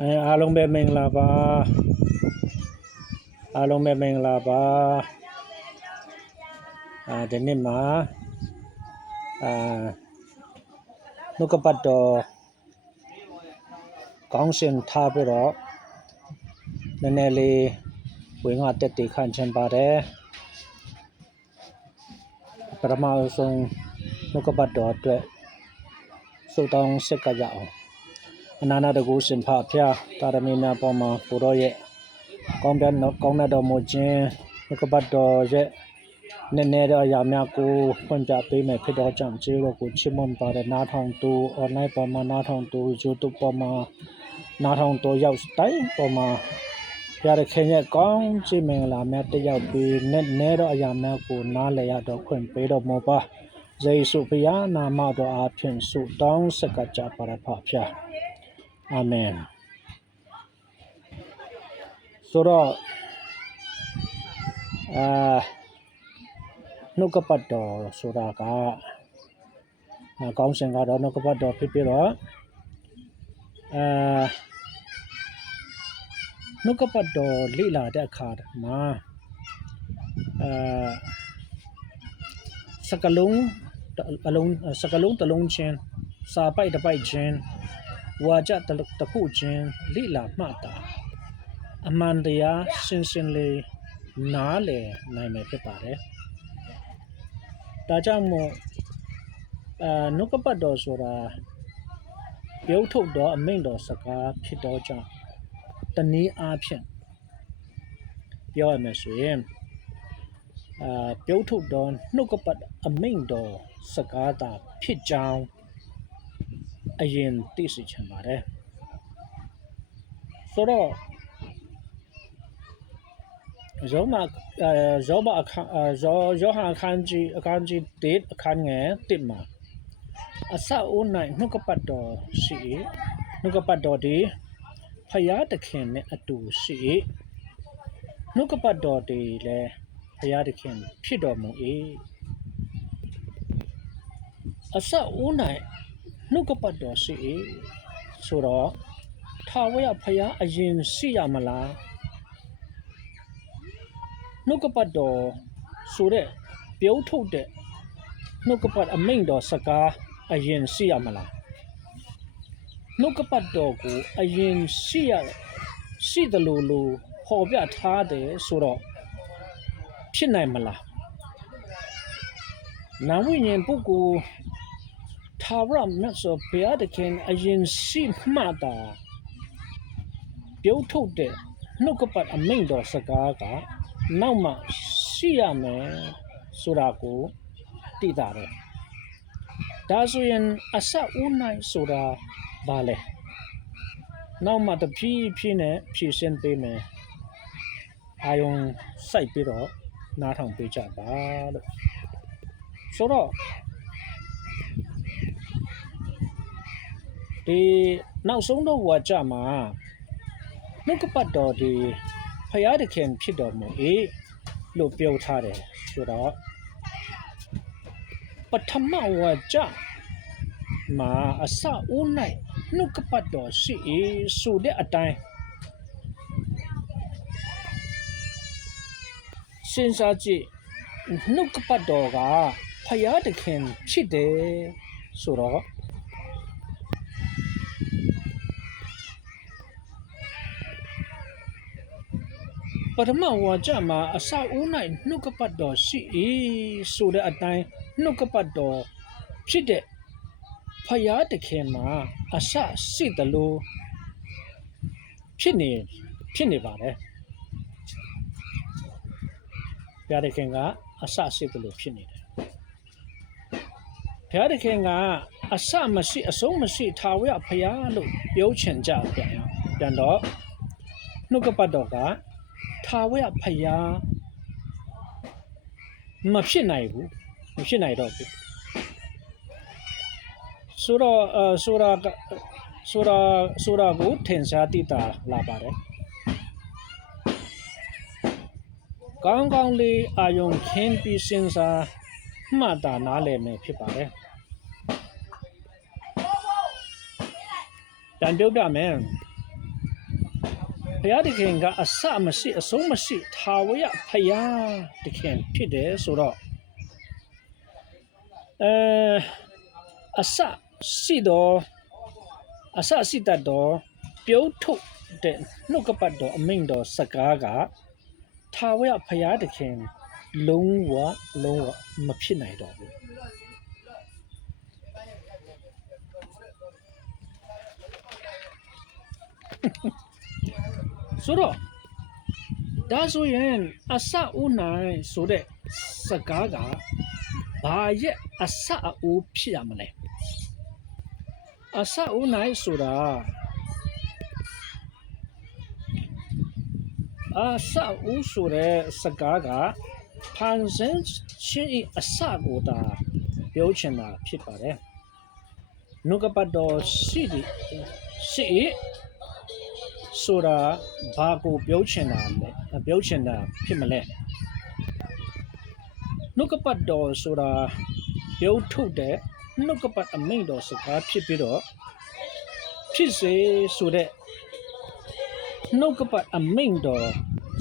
အားလုံးပဲမင်္ဂလာပါအားလုံးပဲမင်္ဂလာပါဒီနေ့မှာနှုတ်ကပတ်တော်ကောင်းစဉ်ထားပြီးတော့နည်းနည်းလေးဝင်ငါတက်တည်ခံချင်ပါတယ်ပထမဆုံးနှုတ်ကပတ်တော်အတွက်ဆုတောင်းဆက်ကရအောင်အနာနာတကူရှင်ဖဖျားတာရမီနာပေါ်မှာကိုရောရဲ့ကောင်းတဲ့တော်မူခြင်းနှုတ်ကပတ်တော်ရဲ့နည်းနည်းတော့အရာများကိုဖွင့်ပြပေးမယ်ဖြစ်တော့ကြောင့်ကျေးဇူးကိုချီးမွမ်းပါတယ်နားထောင်သူ online ပေါ်မှာနားထောင်သူ YouTube ပေါ်မှာနားထောင်သူရောက်တိုင်းပေါ်မှာရတဲ့ခင်ရဲ့ကောင်းချီးမင်္ဂလာများတက်ရောက်ပြီးနည်းနည်းတော့အရာများကိုနားလည်ရတော့ခွင့်ပေးတော်မူပါယေရှုဖခင်နာမတော်အားဖြင့်ဆုတောင်းဆက်ကကြပါရဖဖျားအာမင်ဆိုတော့နှုတ်ကပတ်တော်ဆိုတာကကောင်းစဉ်ကတော့နှုတ်ကပတ်တော်ဖြစ်ပြီးတော့နှုတ်ကပတ်တော်လေ့လာတဲ့အခါမှာစကလုံးတစ်လုံးချင်းစာပိုက်တစ်ပိုက်ချင်းဝါကြတစ်ခုချင်းလေ့လာမှတာအမှန်တရားရှင်းရှင်းလေးနားလည်နိုင်မယ်ဖြစ်ပါတယ်ဒါကြောင့်မို့နှုတ်ကပတ်တော်ဆိုတာပြုထုတ်တော်အမိန့်တော်စကားဖြစ်တော့ကြောင့်တနည်းအားဖြင့်ပြောရမယ်ဆိုရင်ပြုထုတ်တော်နှုတ်ကပတ်အမိန့်တော်စကားသာဖြစ်ကြောင်းအရင်သိစေချင်ပါတယ်ဆိုတော့ယောဟန်အခန်းကြီး1အခန်းငယ်1မှာအစအဦး၌နှုတ်ကပတ်တော်ရှိ၏နှုတ်ကပတ်တော်သည်ဖယားသခင်နဲ့အတူရှိ၏နှုတ်ကပတ်တော်သည်လည်းဖယားသခင်ဖြစ်တော်မူ၏အစအဦး၌နှုတ်ကပတ်တော်ရှိ၏ဆိုတော့ထာဝရဖယားအရင်ရှိရမလားနှုတ်ကပတ်တော်ဆိုတဲ့ပြုထုတ်တဲ့နှုတ်ကပတ်အမိန့်တော်စကားအရင်ရှိရမလားနှုတ်ကပတ်တော်ကိုအရင်ရှိတယ်လို့ဟောပြထားတယ်ဆိုတော့ဖြစ်နိုင်မလားနာဝိညာဉ်ပုဂ္ဂိုလ်ထာဝရမြတ်စွာဘုရားသခင်အရင်ရှိမှတာပြုထုတ်တဲ့နှုတ်ကပတ်အမိန့်တော်စကားကနောက်မှရှိရမယ်ဆိုတာကိုသိတာတယ်ဒါဆိုရင်အစဦးနိုင်ဆိုတာဘာလဲနောက်မှတဖြည်းဖြည်းနဲ့ဖြည့်ရှင်းပေးမယ်အာယုံစိုက်ပြီးတော့နားထောင်ပေးကြပါလို့ဆိုတော့ဒီနောက်ဆုံးတော့ဝါကြမှာနှုတ်ကပတ်တော်ဒီဖယားသခင်ဖြစ်တော်မူ၏လို့ပြောထားတယ်ဆိုတော့ပထမဝါကြမှာအစဦး၌နှုတ်ကပတ်တော်ရှိ၏ဆိုတဲ့အတိုင်းစဉ်းစားကြည့်နှုတ်ကပတ်တော်ကဖယားသခင်ဖြစ်တယ်ဆိုတော့ပထမဝါကြမှာအစဦး၌နှုတ်ကပတ်တော်ရှိ၏ဆိုတဲ့အတိုင်းနှုတ်ကပတ်တော်ဖြစ်တဲ့ဖယားသခင်မှာအစရှိတယ်လို့ဖြစ်နေပါတယ်ဘုရားသခင်ကအစရှိတယ်လို့ဖြစ်နေတယ်ဘုရားသခင်ကအစမရှိအဆုံးမရှိထာဝရဘုရားလို့ပြောချင်ကြပြန်တော့နှုတ်ကပတ်တော်ကထာဝရဘုရားမဖြစ်နိုင်တော့ဘူးဆိုတာကိုထင်ရှားသိတာလာပါတယ်ကောင်းကောင်းလေးအာယုံခင်းပြီးစဉ်းစားမှတ်တာနားလည်မယ်ဖြစ်ပါတယ်တန်ပြုတ်တာမယ် ရားသခင်ကအစမရှိအဆုံးမရှိထာဝရဘုရားသခင်ဖြစ်တယ်ဆိုတော့အစရှိတတ်တော့ပြုတ်ထုတ်တဲ့နှုတ်ကပတ်တော်အမိန့်တော်စကားကထာဝရဘုရားသခင်လုံးဝမဖြစ်နိုင်တော့ဘူးဆိုတော့ဒါဆိုရင်အစဦးနိုင်ဆိုတဲ့စကားကဘာရဲ့အစအဦးဖြစ်ရမလဲအစဦးနိုင်ဆိုတာအစဦးဆိုတဲ့စကားကဖန်ဆင်းခြင်းအစကိုသာပြောချင်တာဖြစ်ပါတယ်နှုတ်ကပတ်တော်ရှိဆိုတာဘာကိုပြောချင်တာဖြစ်မလဲနှုတ်ကပတ်တော်ဆိုတာပြောထုတ်တဲ့နှုတ်ကပတ်အမိန့်တော်စကားဖြစ်ပြီးတော့ဖြစ်စေဆိုတဲ့နှုတ်ကပတ်အမိန့်တော်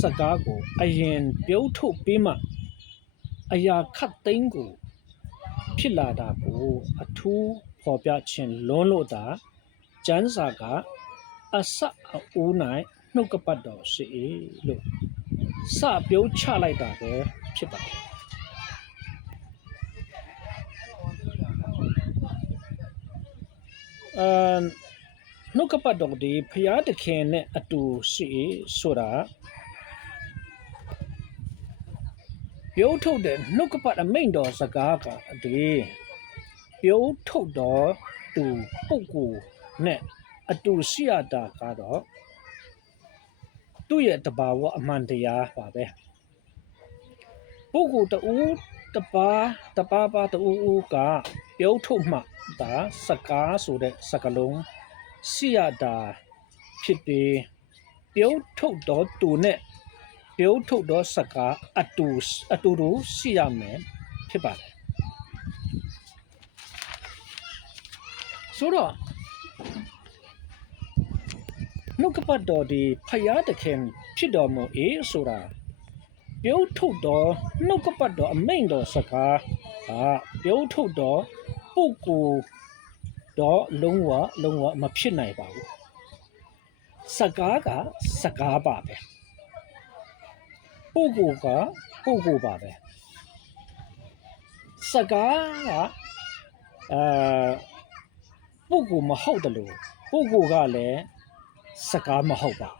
စကားကိုအရင်ပြောထုတ်ပြီးမှအရာခတ်သိမ်းကိုဖြစ်လာတာကိုအထူးဖော်ပြခြင်းလွန်းလို့သာကျမ်းစာကအစအဦး၌နှုတ်ကပတ်တော်ရှိလို့စပြောချလိုက်တာပဲဖြစ်ပါတယ်နှုတ်ကပတ်တော်ဒီဘုရားသခင်နဲ့အတူရှိဆိုတာပြောထုတ်တဲ့နှုတ်ကပတ်အမိန့်တော်စကားကဒီပြောထုတ်တော်သူပုဂ္ဂိုလ်နဲ့အတူရှိရတာကတော့သူ့ရဲ့တဘာဝအမှန်တရားပါပဲပုဂ္ဂိုလ်တပါးတူကပြောထုတ်မှဒါစကားဆိုတဲ့စကားလုံးရှိရတာဖြစ်ပြီးပြောထုတ်တော်သူနဲ့ပြောထုတ်တော်စကားအတူရှိရမယ်ဖြစ်ပါတယ်ဆိုတော့နှုတ်ကပတ်တော်ဒီဘုရားသခင်ဖြစ်တော်မူဆိုတာပြောထုတ်တော်နှုတ်ကပတ်တော်အမိန့်တော်စကားပြောထုတ်တော်ပုဂ္ဂိုလ်တော့လုံးဝမဖြစ်နိုင်ပါဘူးစကားကစကားပါပဲပုဂ္ဂိုလ်ကပုဂ္ဂိုလ်ပါပဲစကားကပုဂ္ဂိုလ်မဟုတ်တယ်လို့ပုဂ္ဂိုလ်ကလည်းစကားမဟုတ်ပါ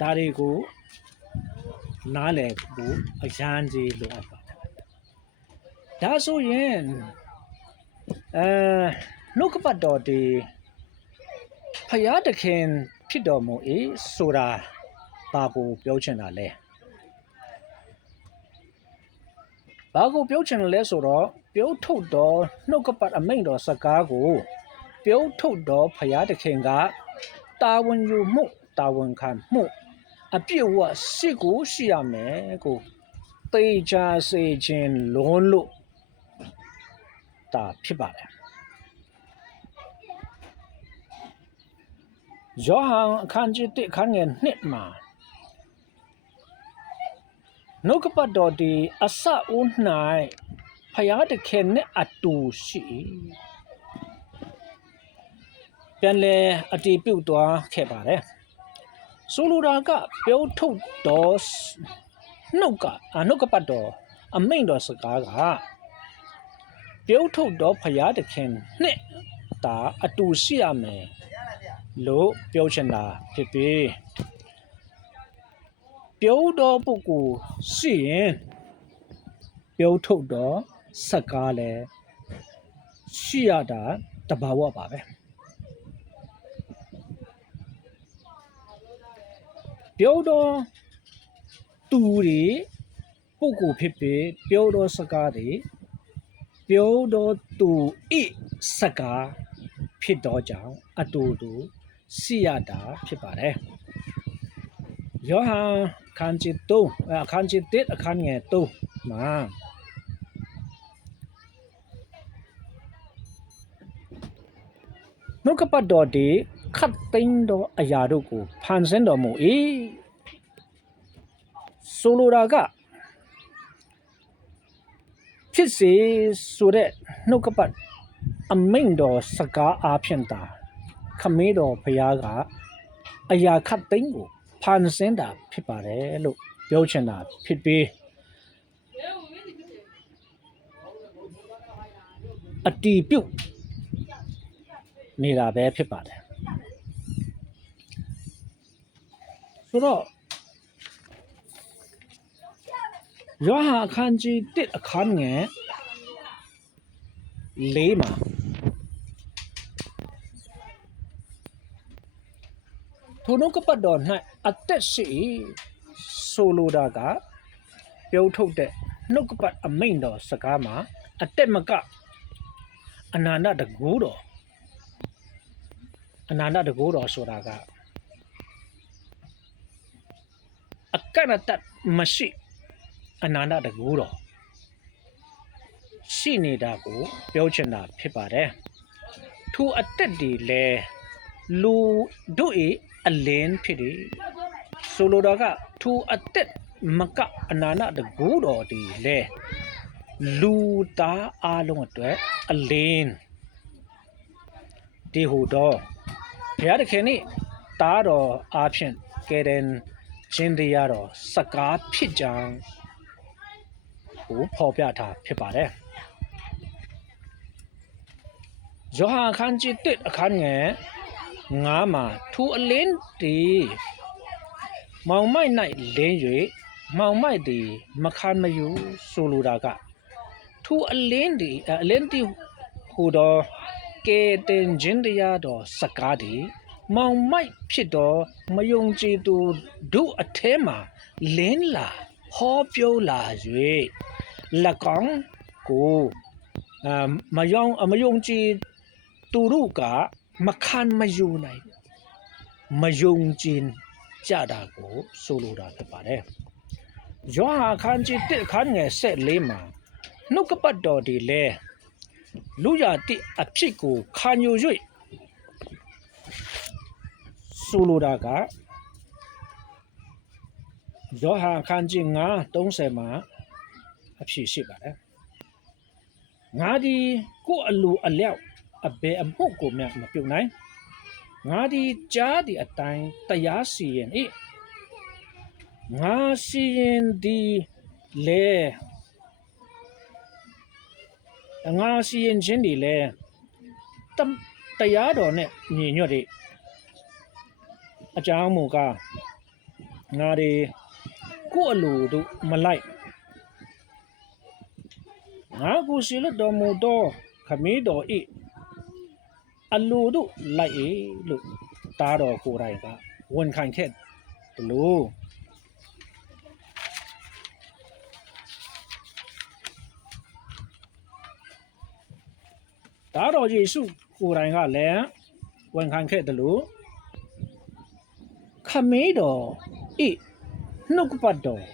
ဒါတွေကိုနားလည်ဖို့အရန်ကြီးလိုအပ်ပါတယ်ဒါဆိုရင်နှုတ်ကပတ်တော်ဒီဘုရားသခင်ဖြစ်တော်မူဆိုတာဘာကိုပြောချင်တာလဲဘာကိုပြောချင်လဲဆိုတော့ပြောထုတ်တော်နှုတ်ကပတ်အမိန့်တော်စကားကိုပြောထုတ်တော်ဘုရားသခင်ကတာဝန်ယူမှုတာဝန်ခံမှုအပြည့်အဝရှိရမယ်ကိုသိချာစေခြင်းလွန်းလို့ဒါဖြစ်ပါတယ်ယောဟန်အခန်းကြီး1အခန်းငယ်2မှာနှုတ်ကပတ်တော်ဒီအစဦး၌ဘုရားသခင်နဲ့အတူရှိပြန်လဲအတည်ပြုသွားခဲ့ပါတယ်ဆိုလိုတာကပြောထုတ်တော်နှုတ်ကပတ်တော်အမိန့်တော်စကားကပြောထုတ်တော်ဘုရားသခင်နဲ့ဒါအတူရှိရမယ်လို့ပြောချင်တာဖြစ်ပြီးပြောတော်ပုဂ္ဂိုလ်ရှိရင်ပြောထုတ်တော်စကားလည်းရှိရတာတဘာဝပါပဲပြောတော်သူတွေပုဂ္ဂိုလ်ဖြစ်ပြီးပြောတော်စကားတွေပြောတော်သူဤစကားဖြစ်တော်ကြောင့်အတူတူရှိရတာဖြစ်ပါတယ်ယောဟန်အခန်းကြီး1အခန်းငယ်3မှာ နှုတ်ကပတ်တော်ဒီခတ်သိမ်းသောအရာတို့ကိုဖန်ဆင်းတော်မူ၏ဆိုလိုတာကဖြစ်စေဆိုတဲ့နှုတ်ကပတ်အမိန့်တော်စကားအားဖြင့်သာခမည်းတော်ဘုရားကအရာခတ်သိမ်းကိုဖန်ဆင်းတာဖြစ်ပါတယ်လို့ပြောချင်တာဖြစ်ပြီးအတီးပြုတ်နေတာပဲဖြစ်ပါတယ်ဆိုတော့ယောဟန်အခန်းကြီး1အခန်းငယ်4မှာထိုနှုတ်ကပတ်တော်၌အသက်ရှိဆိုလိုတာကပြောထုတ်တဲ့နှုတ်ကပတ်အမိန့်တော်စကားမှာအသက်မကအနန္တတကူတော်ဆိုတာကအကန့်အသတ်မရှိအနန္တတကူတော်ရှိနေတာကိုပြောချင်တာဖြစ်ပါတယ်ထိုအသက်ဒီလေလူတို့၏အလင်းဖြစ်တယ်ဆိုလိုတာကထိုအသက်မကအနန္တတကူတော်ဒီလေလူသားအလုံးအတွက်အလင်းဒီဟူတော့ဘုရားသခင်၏တားတော်အားဖြင့်ကယ်တင်ခြင်းတရားတော်စကားဖြစ်ကြောင်းကိုဖော်ပြထားဖြစ်ပါတယ်ယောဟန်အခန်းကြီး1အခန်းငယ်9မှာထိုအလင်းဒီမောင်မိုက်၌လင်း၍မောင်မိုက်သည်မခံမယူဆိုလိုတာကထိုအလင်းဒီဟူသောကယ်တင်ခြင်းတရားတော်စကားဒီမောင်မိုက်ဖြစ်သောမယုံကြည်သူတို့အထဲမှာလင်းလာဟောပြောလာ၍၎င်းကိုမယုံကြည်သူတို့ကမခံမယူနိုင်မယုံကြည်ကြတာကိုဆိုလိုတာဖြစ်ပါတယ်ယောဟန်အခန်းကြီး1အခန်းငယ်14မှာနှုတ်ကပတ်တော်ဒီလေလူရတိအဖြစ်ကိုခံယူ၍ဆိုလိုတာကယောဟန်အခန်းကြီး9:30မှာအဖြစ်ရှိပါတယ်ငါဒီကိုယ်အလိုအလျောက်အဘယ်အမှုကိုမျှမပြုတ်နိုင်ငါဒီကြားဒီအတိုင်းတရားစီရင်၏ငါစီရင်ဒီလေငါစီရင်ခြင်းဒီလေတရားတော်နဲ့ညီညွတ်တဲ့အကြောင်းမူကားငါဒီကိုယ်အလိုတို့မလိုက်ငါကိုစီလို့တော်မူသောခမည်းတော်၏အလိုတို့လိုက်လို့တားတော်ကိုယ်တိုင်ကဝန်ခံခဲ့တယ်လို့တားတော်ယေရှုကိုယ်တိုင်ကလည်းဝန်ခံခဲ့တယ်လို့ခမည်းတော်ဤနှုတ်ကပတ်တော်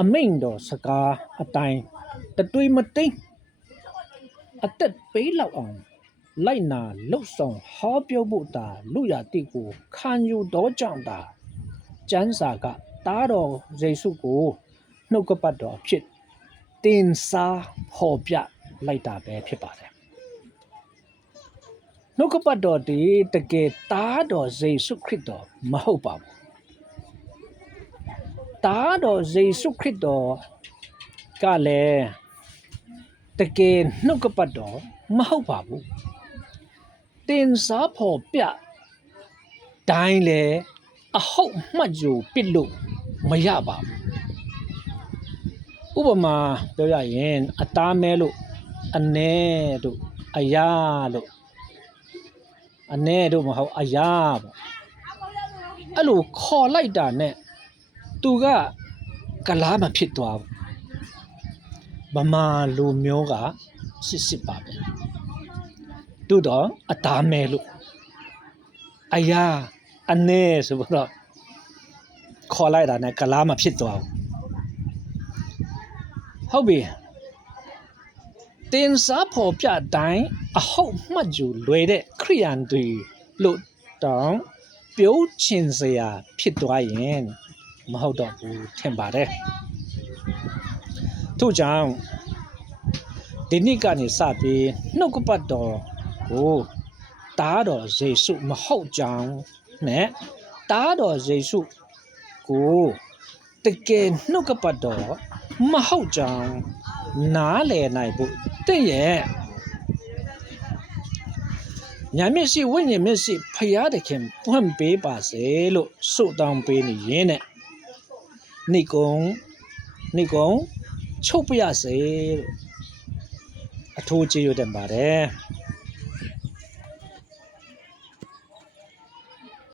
အမိန့်တော်စကားအတိုင်းတတွေးမသိမ်းအသက်ပေးလောက်အောင်လိုက်နာလှုပ်ဆောင်ဟောပြောဖို့တာလူရတိကိုခံယူတော်ကြောင့်တာကျမ်းစာကတားတော်ယေရှုကိုနှုတ်ကပတ်တော်ဖြစ်တင်စားဟောပြလိုက်တာပဲဖြစ်ပါတယ်နှုတ်ကပတ်တော်ဒီတကယ်တားတော်ယေရှုခရစ်တော်မဟုတ်ပါဘူးတားတော်ယေရှုခရစ်တော်ကလည်းတကယ်နှုတ်ကပတ်တော်မဟုတ်ပါဘူးတင်စားဖို့ပြတိုင်းလေအဟုတ်မှတ်ယူပြစ်လို့မရပါဘူးဥပမာပြောရရင်အသားမဲလို့အနေတို့အရာလို့အနေတို့မဟုတ်အရာပေါ့အဲ့လိုခေါ်လိုက်တာနဲ့သူကကလားမဖြစ်သွားဘူးဗမာလူမျိုးကစစ်ပါပဲတို့တော့အသားမဲလို့အရာအနေဆိုတော့ခေါ်လိုက်တာနဲ့ကလားမဖြစ်သွားဘူးဟုတ်ပြီ တင်စားဖော်ပြတိုင်းအဟုတ်မှတ်ယူလွယ်တဲ့ခရိယန်တွေလို့တောင်းပြုံးချင်စရာဖြစ်သွားရင်မဟုတ်တော့ဘူးထင်ပါတယ်ထို့ကြောင့်ဒီနေ့ကနေစပြီးနှုတ်ကပတ်တော်ကိုတားတော်ယေရှုမဟုတ်ကြောင်းနဲ့တားတော်ယေရှုကိုတကယ်နှုတ်ကပတ်တော်မဟုတ်ကြောင်းနားလည်နိုင်ဖို့တင့်ရဲ့ညာမျက်စိဝိညာဉ်မျက်စိဖျားသခင်ပွင့်ပေးပါစေလို့ဆုတောင်းပေးနေရင်းနဲ့နေကုံချုပ်ပြရစေလို့အထူးကျေးဇူးတင်ပါတယ်